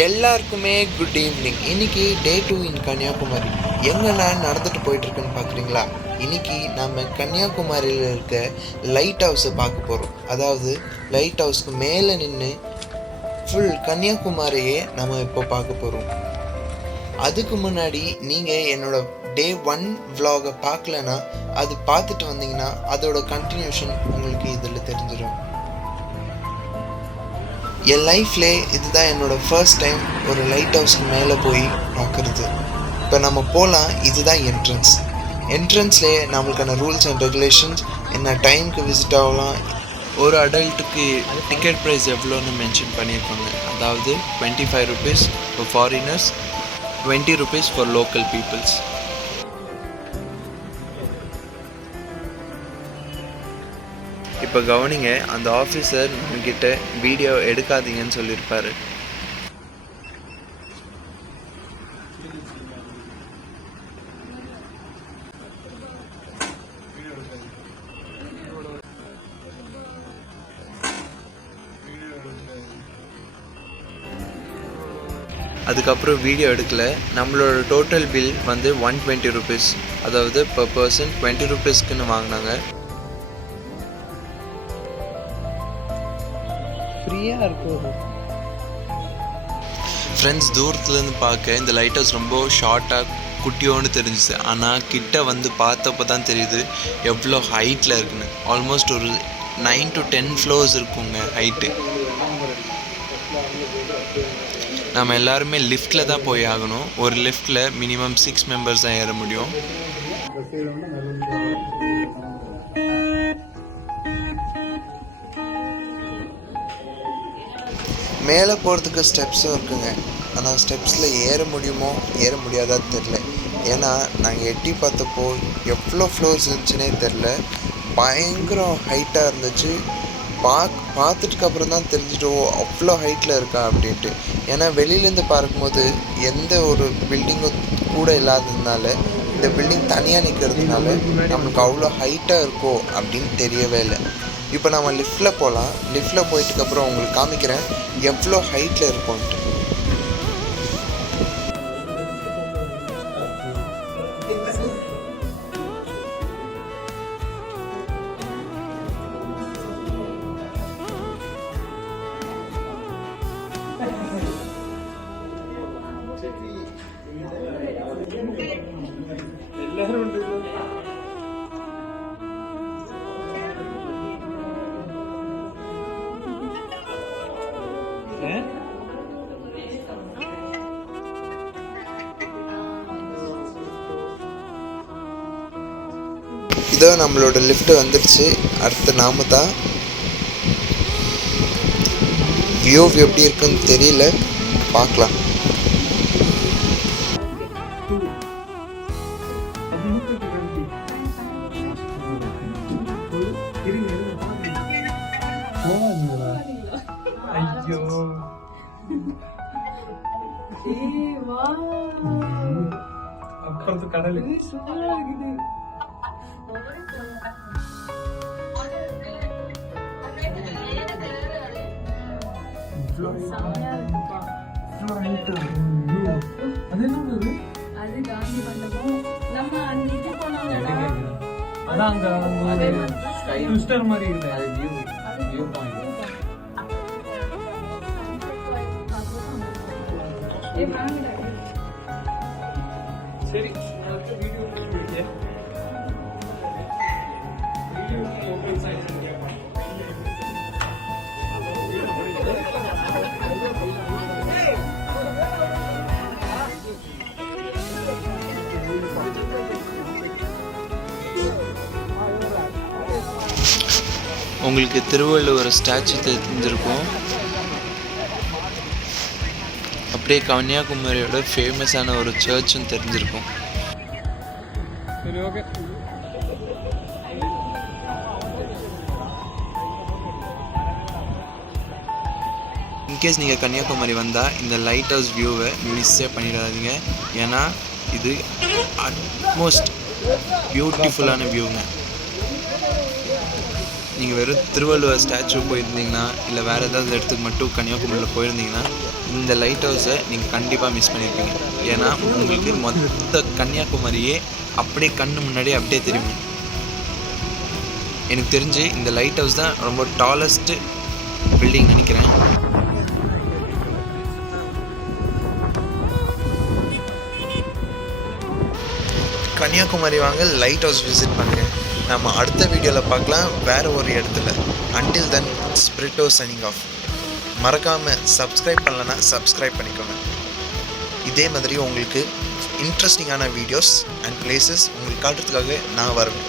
எல்லாருக்குமே good evening. இன்னைக்கு டே 2 இன் கன்னியாகுமரி. எங்கே நான் நடந்துட்டு போயிட்டுருக்குன்னு பார்க்குறீங்களா? இன்னைக்கு நம்ம கன்னியாகுமரியில் இருக்க லைட் ஹவுஸை பார்க்க போகிறோம். அதாவது லைட் ஹவுஸ்க்கு மேலே நின்று ஃபுல் கன்னியாகுமரியே நம்ம இப்போ பார்க்க போகிறோம். அதுக்கு முன்னாடி நீங்கள் என்னோடய டே 1 vlog-ஐ பார்க்கலன்னா அது பார்த்துட்டு வந்தீங்கன்னா அதோட கண்டினியூஷன் உங்களுக்கு இதில் தெரிஞ்சிடும். என் லைஃப்லே இதுதான் என்னோடய ஃபர்ஸ்ட் டைம் ஒரு லைட் ஹவுஸ்க்கு மேலே போய் பார்க்குறது. இப்போ நம்ம போகலாம். இதுதான் என்ட்ரன்ஸ்லேயே நம்மளுக்கான ரூல்ஸ் அண்ட் ரெகுலேஷன்ஸ், என்ன டைமுக்கு விசிட் ஆகலாம், ஒரு அடல்ட்டுக்கு டிக்கெட் ப்ரைஸ் எவ்வளோன்னு மென்ஷன் பண்ணியிருக்காங்க. அதாவது 25 rupees for foreigners, 20 rupees for local peoples. இப்போ கவனிங்க, அந்த ஆஃபீஸர் நம்மக்கிட்ட வீடியோ எடுக்காதீங்கன்னு சொல்லியிருப்பார். அதுக்கப்புறம் வீடியோ எடுக்கல. நம்மளோட டோட்டல் பில் வந்து 120 rupees, அதாவது பர் பர்சன் 20 rupeesக்குன்னு வாங்கினாங்க. ஃப்ரீயாக இருக்கும். ஃப்ரெண்ட்ஸ், தூரத்துலேருந்து பார்க்க இந்த லைட் ஹவுஸ் ரொம்ப ஷார்ட்டாக குட்டியோன்னு தெரிஞ்சிச்சு. ஆனால் கிட்ட வந்து பார்த்தப்போ தான் தெரியுது எவ்வளோ ஹைட்டில் இருக்குன்னு. ஆல்மோஸ்ட் ஒரு 9 to 10 floors இருக்குங்க ஹைட்டு. நம்ம எல்லாருமே லிஃப்ட்டில் தான் போய் ஆகணும். ஒரு லிஃப்ட்டில் மினிமம் 6 members தான் ஏற முடியும். மேலே போகிறதுக்கு ஸ்டெப்ஸும் இருக்குங்க. ஆனால் ஸ்டெப்ஸில் ஏற முடியுமோ ஏற முடியாதான்னு தெரில. ஏன்னா நாங்கள் எட்டி பார்த்தப்போ எவ்வளோ ஃப்ளோர்ஸ் இருந்துச்சுன்னே தெரில. பயங்கரம் ஹைட்டாக இருந்துச்சு. பார்த்துட்டுக்கு அப்புறம் தான் தெரிஞ்சுட்டோம் அவ்வளோ ஹைட்டில் இருக்கா அப்படின்ட்டு. ஏன்னா வெளியிலேருந்து பார்க்கும்போது எந்த ஒரு பில்டிங்கும் கூட இல்லாததுனால, இந்த பில்டிங் தனியாக நிற்கிறதுனால நம்மளுக்கு அவ்வளோ ஹைட்டாக இருக்கோ அப்படின்னு தெரியவே இல்லை. இப்போ நம்ம லிஃப்ட்டில் போகலாம். லிஃப்ட்டில் போயிட்டுக்கப்புறம் உங்களுக்கு காமிக்கிறேன் எவ்வளோ ஹைட்டில் இருக்கும்ன்ட்டு. இதோ நம்மளோட லிஃப்ட் வந்துடுச்சு. அடுத்து நாம தான் வியூ எப்படி இருக்குன்னு தெரியல, பார்க்கலாம். அப்புறம் கடல் அதான் அங்க மாதிரி சரி. உங்களுக்கு திருவள்ளுவர் ஸ்டாச்சு தெரிஞ்சிருக்கும். அப்படியே கன்னியாகுமரியோட ஃபேமஸான ஒரு சர்ச்சும் தெரிஞ்சிருக்கும். இன்கேஸ் நீங்கள் கன்னியாகுமரி வந்தால் இந்த லைட் ஹவுஸ் வியூவை மிஸ்ஸே பண்ணிடாதீங்க. ஏன்னா இது அட்மோஸ்ட் பியூட்டிஃபுல்லான வியூங்க. நீங்கள் வெறும் திருவள்ளுவர் ஸ்டாச்சு போயிருந்தீங்கன்னா இல்லை வேறு ஏதாவது இடத்துக்கு மட்டும் கன்னியாகுமரியில் போயிருந்தீங்கன்னா இந்த லைட் ஹவுஸை நீங்கள் கண்டிப்பாக மிஸ் பண்ணியிருப்பீங்க. ஏன்னா உங்களுக்கு மொத்த கன்னியாகுமரியே அப்படியே கண்ணு முன்னாடியே அப்படியே தெரியும். எனக்கு தெரிஞ்சு இந்த லைட் ஹவுஸ் தான் ரொம்ப டாலஸ்ட்டு பில்டிங் நினைக்கிறேன். கன்னியாகுமரி வாங்க, லைட் ஹவுஸ் விசிட் பண்ணுங்க. நம்ம அடுத்த வீடியோவில் பார்க்கலாம் வேறு ஒரு இடத்துல. Until then spirito signing off. மறக்காமல் சப்ஸ்கிரைப் பண்ணலன்னா சப்ஸ்கிரைப் பண்ணிக்கோங்க. இதே மாதிரி உங்களுக்கு இன்ட்ரெஸ்டிங்கான வீடியோஸ் அண்ட் பிளேசஸ் உங்களுக்கு காட்டுறதுக்காக நான் வருவேன்.